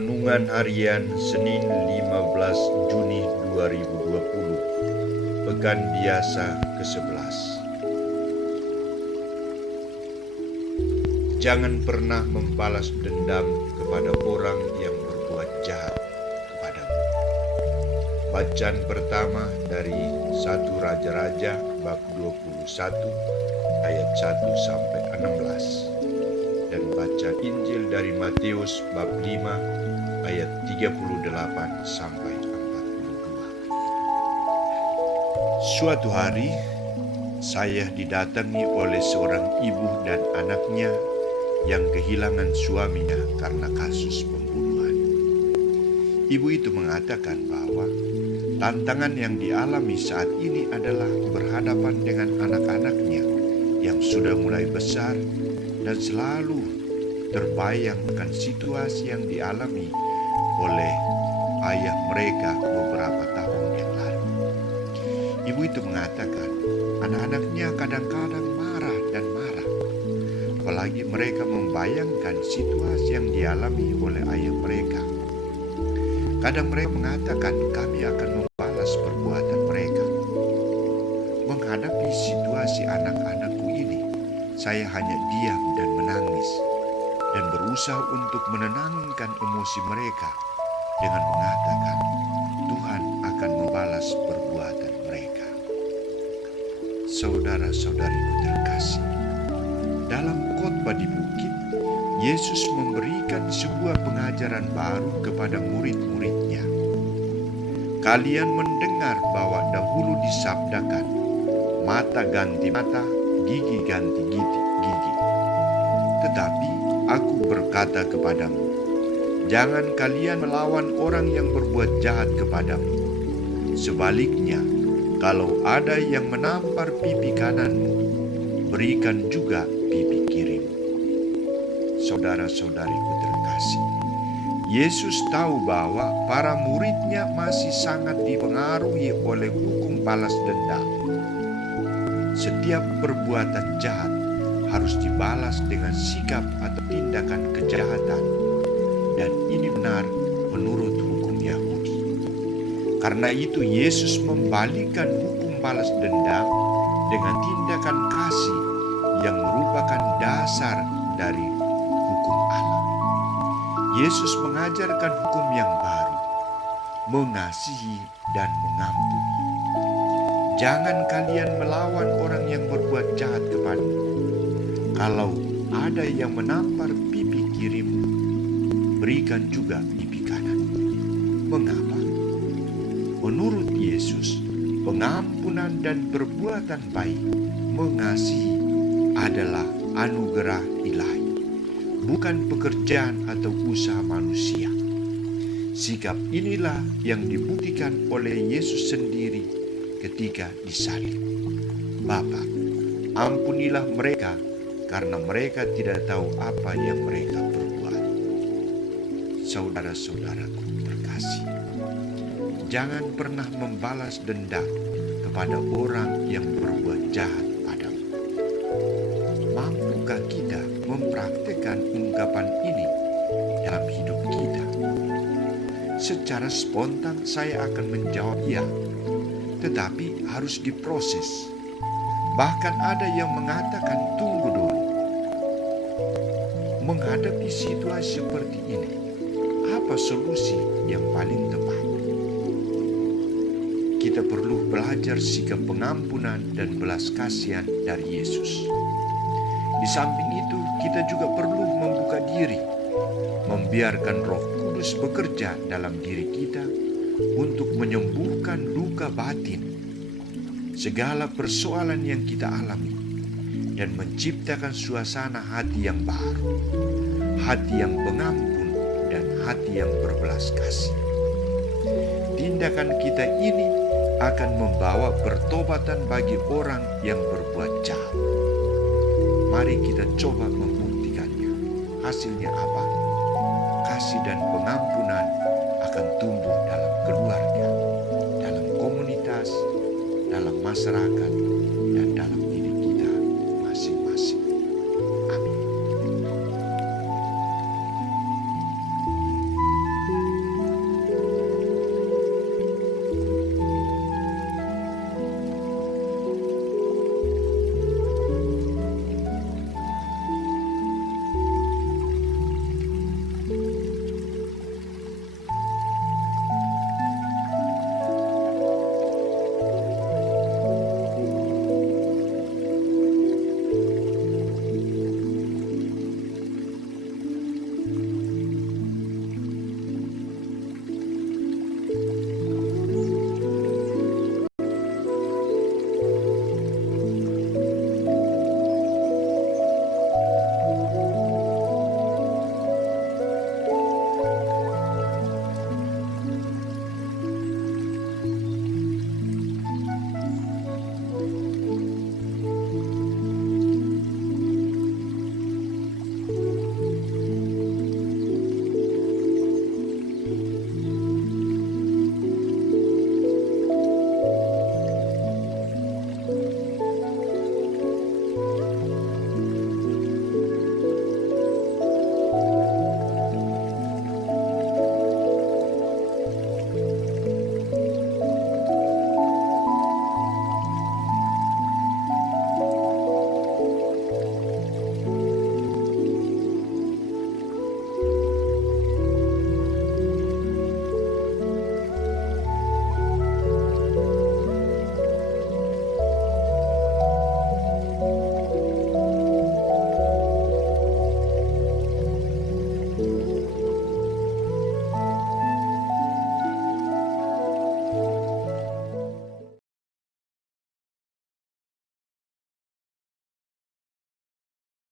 Renungan Harian Senin 15 Juni 2020, Pekan Biasa ke-11. Jangan pernah membalas dendam kepada orang yang berbuat jahat kepadamu. Bacaan pertama dari 1 Raja-Raja bab 21 ayat 1 sampai 16. Dan baca Injil dari Matius bab 5 ayat 38 sampai 42. Suatu hari saya didatangi oleh seorang ibu dan anaknya yang kehilangan suaminya karena kasus pembunuhan. Ibu itu mengatakan bahwa tantangan yang dialami saat ini adalah berhadapan dengan anak-anaknya yang sudah mulai besar dan selalu terbayang akan situasi yang dialami oleh ayah mereka beberapa tahun yang lalu. Ibu itu mengatakan, anak-anaknya kadang-kadang marah dan marah, apalagi mereka membayangkan situasi yang dialami oleh ayah mereka. Kadang mereka mengatakan, kami akan membalas perbuatan mereka. Menghadapi situasi anak-anakku ini, saya hanya diam dan menangis dan berusaha untuk menenangkan emosi mereka dengan mengatakan, Tuhan akan membalas perbuatan mereka. Saudara-saudariku terkasih, dalam khotbah di bukit, Yesus memberikan sebuah pengajaran baru kepada murid-muridnya. Kalian mendengar bahwa dahulu disabdakan, mata ganti mata, gigi ganti gigi. Tetapi aku berkata kepadamu, jangan kalian melawan orang yang berbuat jahat kepadamu. Sebaliknya, kalau ada yang menampar pipi kananmu, berikan juga pipi kirimu. Saudara-saudariku terkasih, Yesus tahu bahwa para muridnya masih sangat dipengaruhi oleh hukum balas dendam. Setiap perbuatan jahat harus dibalas dengan sikap atau tindakan kejahatan, dan ini benar menurut hukum Yahudi. Karena itu Yesus membalikkan hukum balas dendam dengan tindakan kasih yang merupakan dasar dari hukum Allah. Yesus mengajarkan hukum yang baru, mengasihi dan mengampuni. Jangan kalian melawan orang yang berbuat jahat kepadamu. Kalau ada yang menampar pipi kirimu, berikan juga pipi kanan. Mengapa? Menurut Yesus, pengampunan dan perbuatan baik, mengasihi adalah anugerah ilahi, bukan pekerjaan atau usaha manusia. Sikap inilah yang dibuktikan oleh Yesus sendiri ketika disalib. Bapa, ampunilah mereka karena mereka tidak tahu apa yang mereka perbuat. Saudara-saudaraku terkasih, jangan pernah membalas dendam kepada orang yang berbuat jahat padamu. Mampukah kita mempraktikkan ungkapan ini dalam hidup kita? Secara spontan saya akan menjawab ya, tetapi harus diproses. Bahkan ada yang mengatakan tunggu dulu. Menghadapi situasi seperti ini, apa solusi yang paling tepat? Kita perlu belajar sikap pengampunan dan belas kasihan dari Yesus. Di samping itu, kita juga perlu membuka diri, membiarkan Roh Kudus bekerja dalam diri kita untuk menyembuhkan luka batin, segala persoalan yang kita alami, dan menciptakan suasana hati yang baru, hati yang pengampun dan hati yang berbelas kasih. Tindakan kita ini akan membawa pertobatan bagi orang yang berbuat jahat. Mari kita coba membuktikannya. Hasilnya apa? Kasih dan pengampunan akan tumbuh dalam keluarga, dalam komunitas, dalam masyarakat, dan dalam